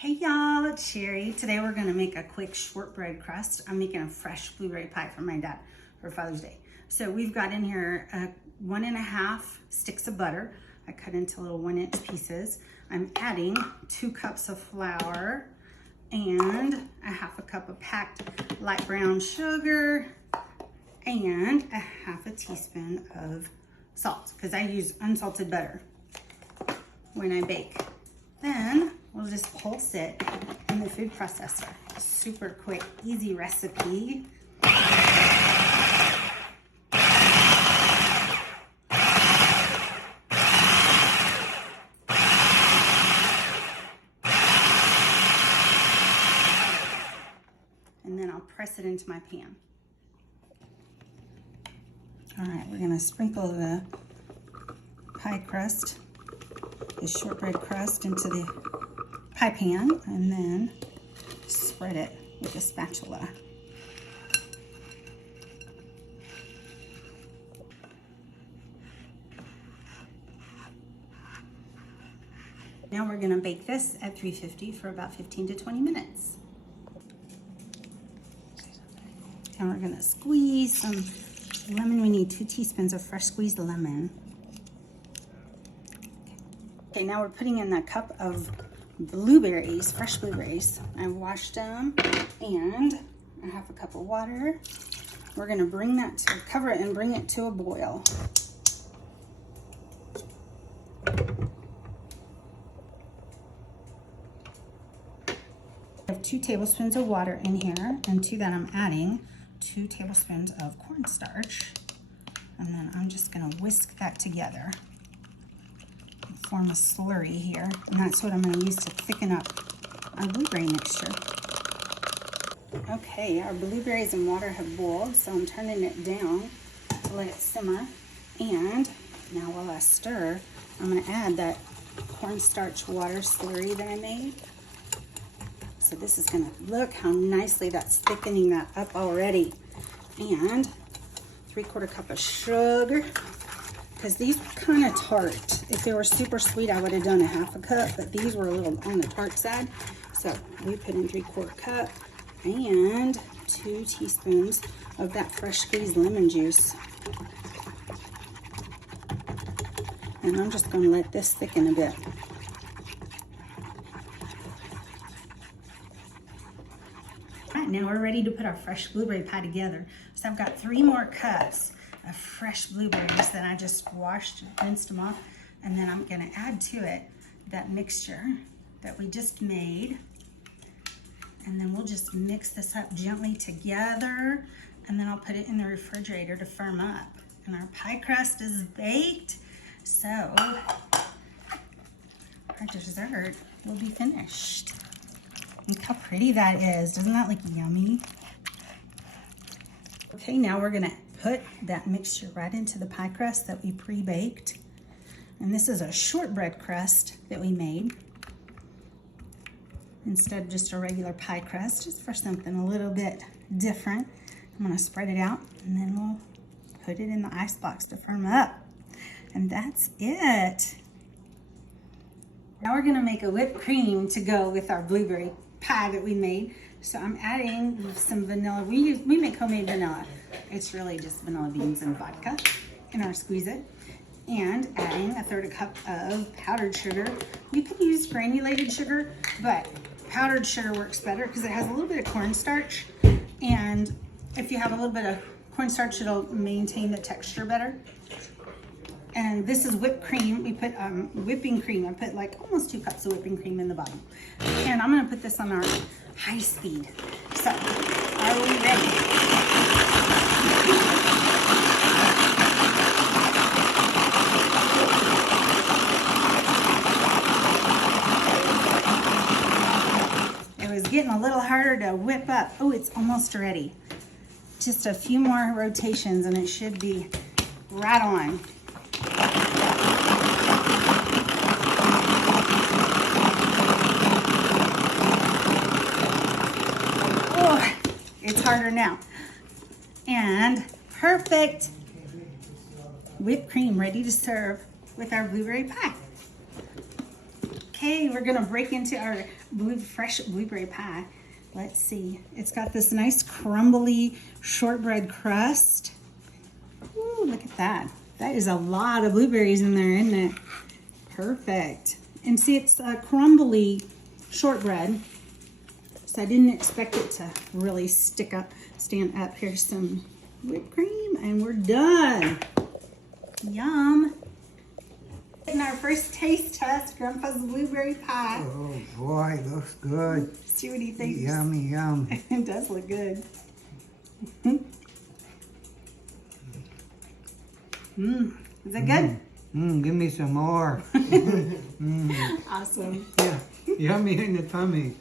Hey y'all, it's Sherry. Today we're gonna make a quick shortbread crust. I'm making a fresh blueberry pie for my dad for Father's Day. So we've got in here 1.5 sticks of butter. I cut into little 1-inch pieces. I'm adding 2 cups of flour and 1/2 cup of packed light brown sugar and 1/2 teaspoon of salt because I use unsalted butter when I bake. Then we'll just pulse it in the food processor. Super quick, easy recipe. And then I'll press it into my pan. All right, we're gonna sprinkle the pie crust, the shortbread crust, into the pie pan and then spread it with a spatula. Now we're gonna bake this at 350 for about 15 to 20 minutes. And we're gonna squeeze some lemon. We need 2 teaspoons of fresh squeezed lemon. Okay, now we're putting in a cup of blueberries, fresh blueberries. I've washed them and 1/2 cup of water. We're gonna bring that to, cover it and bring it to a boil. I have 2 tablespoons of water in here, and to that I'm adding 2 tablespoons of cornstarch. And then I'm just gonna whisk that together. Form a slurry here, and that's what I'm going to use to thicken up our blueberry mixture. Okay, our blueberries and water have boiled, so I'm turning it down to let it simmer. And now while I stir, I'm going to add that cornstarch water slurry that I made. So this is going to look how nicely that's thickening that up already. And 3/4 cup of sugar, because these were kind of tart. If they were super sweet, I would have done 1/2 cup, but these were a little on the tart side. So we put in 3/4 cup and 2 teaspoons of that fresh squeezed lemon juice. And I'm just gonna let this thicken a bit. All right, now we're ready to put our fresh blueberry pie together. So I've got 3 more cups of fresh blueberries that I just washed and rinsed them off, and then I'm going to add to it that mixture that we just made, and then we'll just mix this up gently together, and then I'll put it in the refrigerator to firm up. And our pie crust is baked, so our dessert will be finished. Look how pretty that is. Doesn't that look yummy? Okay, now we're gonna put that mixture right into the pie crust that we pre-baked. And this is a shortbread crust that we made instead of just a regular pie crust, just for something a little bit different. I'm gonna spread it out and then we'll put it in the ice box to firm up. And that's it. Now we're gonna make a whipped cream to go with our blueberry pie that we made. So I'm adding some vanilla. We make homemade vanilla. It's really just vanilla beans and vodka in our squeeze-it. And adding 1/3 cup of powdered sugar. You can use granulated sugar, but powdered sugar works better because it has a little bit of cornstarch. And if you have a little bit of cornstarch, it'll maintain the texture better. And this is whipped cream. We put whipping cream. I put like almost 2 cups of whipping cream in the bottom. And I'm gonna put this on our high speed. So, are we ready? It was getting a little harder to whip up. Oh, it's almost ready. Just a few more rotations and it should be right on. Oh, it's harder now. And perfect whipped cream ready to serve with our blueberry pie. Okay. Okay, we're gonna break into our fresh blueberry pie. Let's see. It's got this nice crumbly shortbread crust. Ooh, look at that. That is a lot of blueberries in there, isn't it? Perfect. And see, it's a crumbly shortbread, so I didn't expect it to really stand up. Here's some whipped cream, and we're done. Yum. In our first taste test, Grandpa's blueberry pie. Oh boy, looks good. See what he thinks. Yummy, yum. It does look good. Is that good? Give me some more. Awesome. Yeah, yummy in the tummy.